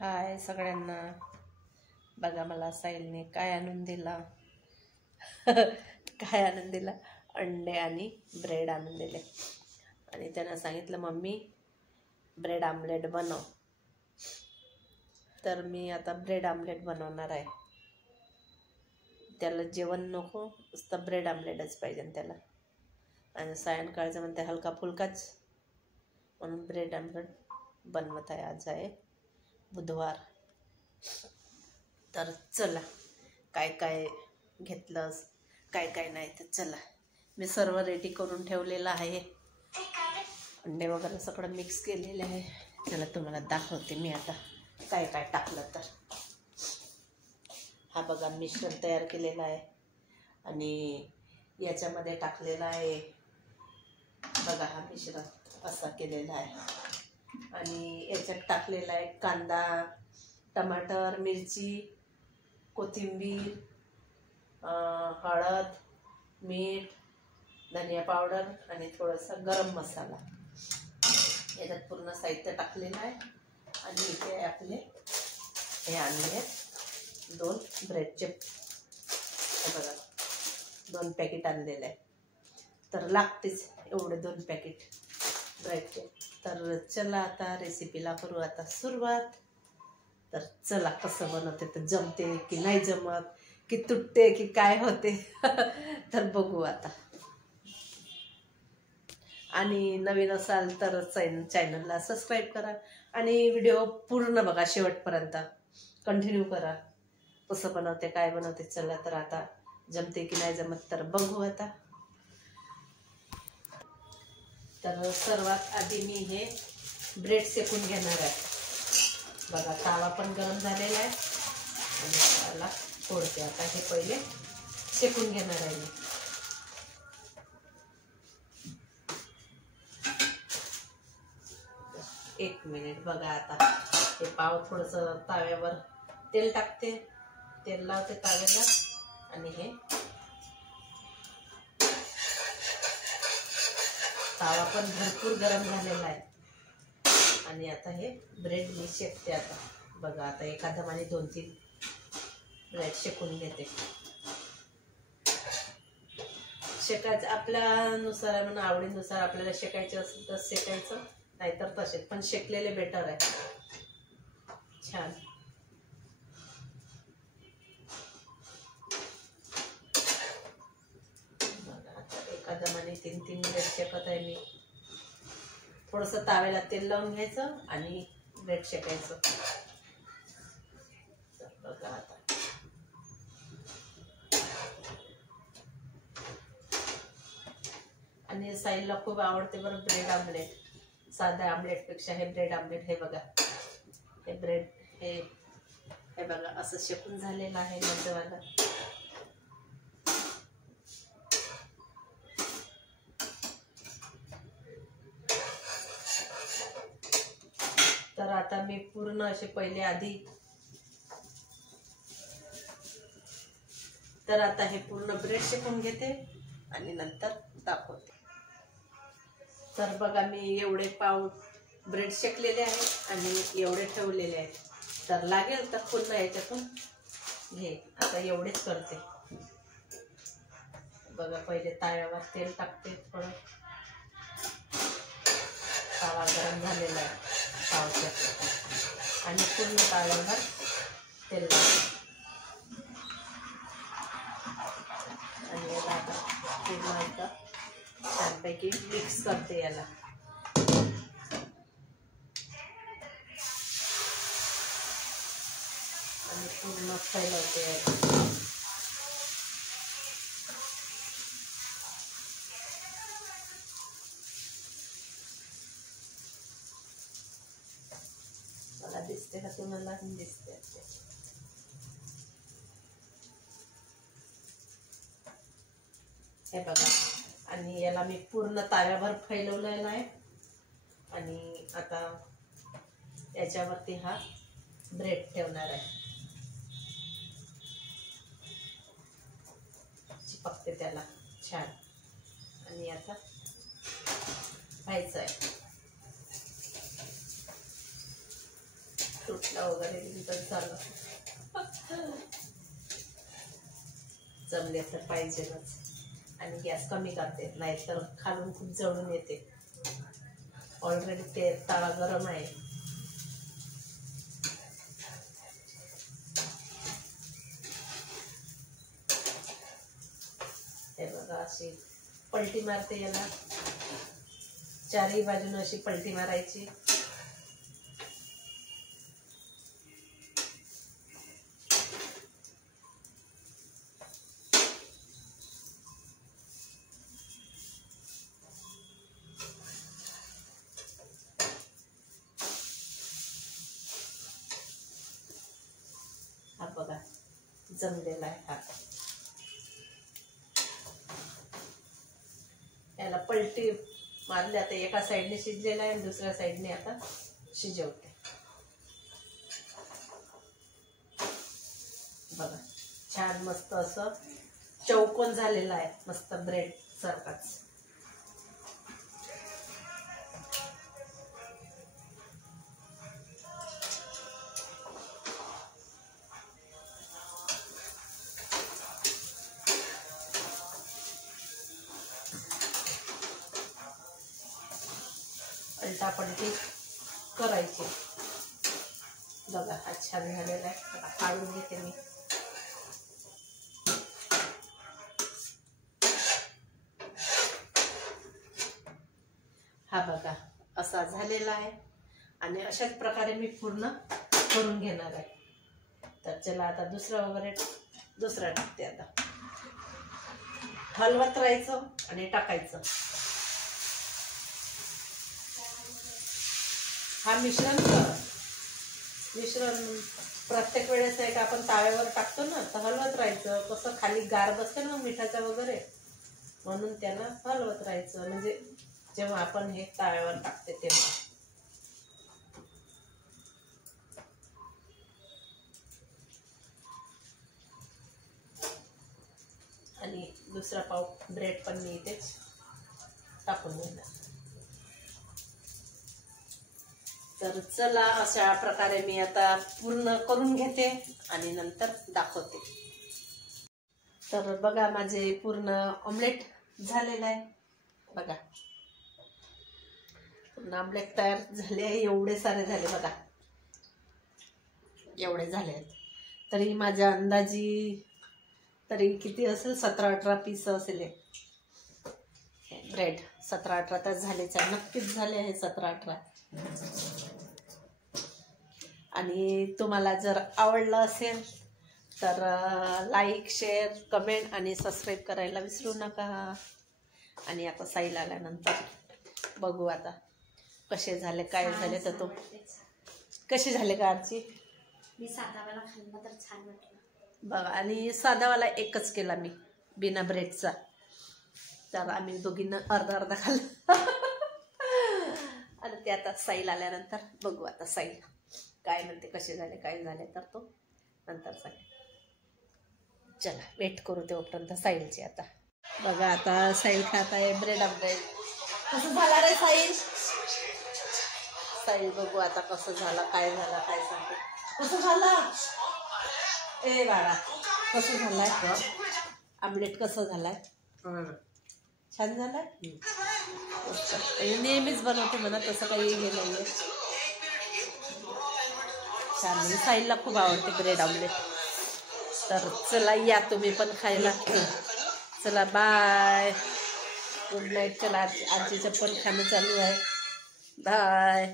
हाय सगळ्यांना. बघा मला साहिलने काय आणून दिला. काय आणून दिला? अंडे आणि ब्रेड आणून दिले. आणि त्यानं सांगितलं मम्मी ब्रेड आमलेट बनव. तर मी आता ब्रेड आमलेट बनवणार आहे. त्याला जेवण नको, नुसतं ब्रेड आमलेटच पाहिजे त्याला. आणि सायंकाळचं म्हणते हलका फुलकाच, म्हणून ब्रेड आमलेट बनवत आहे. आज आहे बुधवार. तर चला काय काय घेतलंस काय काय नाही ते चला. मी सर्व रेडी करून ठेवलेलं आहे. अंडे वगैरे सगळं मिक्स केलेलं आहे. चला तुम्हाला दाखवते मी आता काय काय टाकलं. तर हा बघा मिश्रण तयार केलेलं आहे आणि याच्यामध्ये टाकलेला आहे. बघा हा मिश्रण असा केलेला आहे आणि याच्यात टाकलेला आहे कांदा, टमाटर, मिरची, कोथिंबीर, हळद, मीठ, धनिया पावडर आणि थोडासा गरम मसाला. याच्यात पूर्ण साहित्य टाकलेलं आहे. आणि इथे आपले हे आणले 2 ब्रेडचे, हे बघा 2 पॅकेट आणलेले आहे. तर लागतेच एवढे 2 पॅकेट ब्रेडचे. तर चला आता रेसिपीला करू आता सुरुवात. तर चला कसं बनवते, तर जमते की नाही जमत, की तुटते की काय होते तर बघू आता. आणि नवीन असाल तर चॅनलला सबस्क्राईब करा आणि व्हिडिओ पूर्ण बघा, शेवटपर्यंत कंटिन्यू करा. कसं बनवते काय बनवते. चला तर आता जमते की नाही जमत तर बघू आता. तर सर्वात आधी मी हे ब्रेड शेकून घेणार आहे. बघा तावा पण गरम झालेला आहे आणि त्याला फोडते. आता हे पहिले शेकून घेणार आहे मी. एक मिनिट बघा. आता हे पाव थोडंसं ताव्यावर तेल टाकते, तेल लावते ताव्याला आणि हे तावा पण भरपूर गरम झालेला आहे. आणि आता हे ब्रेड मी शेकते. आता बघा आता एखादा आणि 2-3 ब्रेड शेकून घेते. शेकायचं आपल्यानुसार म्हणून आवडीनुसार. आपल्याला शेकायचं असेल तर शेकायचं, नाहीतर तसेच, पण शेकलेले बेटर आहे. छान. बघा आता एखादा आणि 3-3 ब्रेड शेकत आहे मी. थोडंसं ताव्याला तेल लावून घ्यायचं आणि ब्रेड शेकायचं. बघा आता आणि साईलला खूप आवडते बरं ब्रेड आमलेट. साध्या आमलेटपेक्षा हे ब्रेड आमलेट. हे बघा हे ब्रेड हे बघा असं शेकून झालेलं आहे मध्यवाला. तर आता मी पूर्ण असे पहिले आधी. तर आता हे पूर्ण ब्रेड शेकून घेते आणि नंतर दाखवते. तर बघा मी एवढे पाव ब्रेड शेकलेले आहेत आणि एवढे ठेवलेले आहेत. तर लागेल तर पुन्हा याच्यातून घे. आता एवढेच करते. बघा पहिले ताव्यावर तेल टाकते. थोडं तावा गरम झालेला आहे पाव शेकला आणि पूर्ण ताव्यावर तेल लावते. आणि याला आता पूर्ण एकदा छानपैकी मिक्स करते याला. आणि पूर्ण फैलवते. मला दिसते का तुम्हाला? दिसते. हे बघा आणि याला मी पूर्ण ताव्यावर फैलवलेला आहे. आणि आता याच्यावरती हा ब्रेड ठेवणार आहे. चिपकते त्याला छान. आणि आता व्हायचं आहे. तुटला वगैरे नंतर झालं. जमले तर पाहिजेच. आणि गॅस कमी करते, नाहीतर खालून खूप जळून येते. ऑलरेडी ते तळा गरम आहे. हे बघा अशी पलटी मारते याला, चारही बाजून अशी पलटी मारायची. हा बघा जमलेला आहे. हा याला पलटी मारली. आता एका साईडने शिजलेला आहे आणि दुसऱ्या साईडने आता शिजवते. बघा छान मस्त असं चौकोन झालेला आहे, मस्त ब्रेड सारखाच. पलटापलटी करायची. बघा हा छान झालेला आहे. आता काढून घेते मी. हा बघा असा झालेला आहे आणि अशाच प्रकारे मी पूर्ण करून घेणार आहे. तर चला आता दुसरा टाकते. आता हलवत राहायचं आणि टाकायचं. हा मिश्रण प्रत्येक वेळेस आहे का आपण ताव्यावर टाकतो ना, तर हलवत राहायचं. कसं खाली गार बसतं ना मिठाचा वगैरे, म्हणून त्याला हलवत राहायचं. म्हणजे जेव्हा आपण हे ताव्यावर टाकते तेव्हा. आणि दुसरा पाव ब्रेड पण मी इथेच टाकून घेणार. तर चला अशा प्रकारे मी आता पूर्ण करून घेते आणि नंतर दाखवते. तर बघा माझे पूर्ण ऑमलेट झालेलं आहे. बघा पूर्ण ऑमलेट तयार झाले आहे. एवढे सारे झाले बघा, एवढे झाले आहेत. तरी माझ्या अंदाजी तरी किती असेल, 17-18 पीस असेल ब्रेड. 17-18 तर झालेच आहे, नक्कीच झाले आहे 17-18. आणि तुम्हाला जर आवडलं असेल तर लाईक, शेअर, कमेंट आणि सबस्क्राईब करायला विसरू नका. आणि आता साईल आल्यानंतर बघू आता कसे झाले, काय झाले. तर तो कसे झाले का आजची? मी साधावाला खाल्ला तर छान वाटलं बघा. आणि साधावाला एकच केला मी बिना ब्रेडचा. तर आम्ही दोघींना अर्धा खाल्ला. आणि ते आता साईल आल्यानंतर बघू. आता साईल काय म्हणते, कसे झाले काय झाले, तर तो नंतर सांगेल. चला वेट करू तेव्हापर्यंत साईलची. आता बघा आता साईल खात आहे ब्रेड ऑमलेट. कसं झाला रे साईल? साईल बघू आता कसं झाला, काय झाला, काय सांगते. कसं झाला ए बाळा, कसं झालाय ऑमलेट? कसं झालाय? छान झालाय. नेहमीच बनवते म्हणा, तसं काही हे नाहीये. छान. म्हणजे साईलला खूप आवडते ब्रेड ऑमलेट. तर चला या तुम्ही पण खायला. चला बाय, गुड नाईट. चला आजीचं पण खाणं चालू आहे. बाय.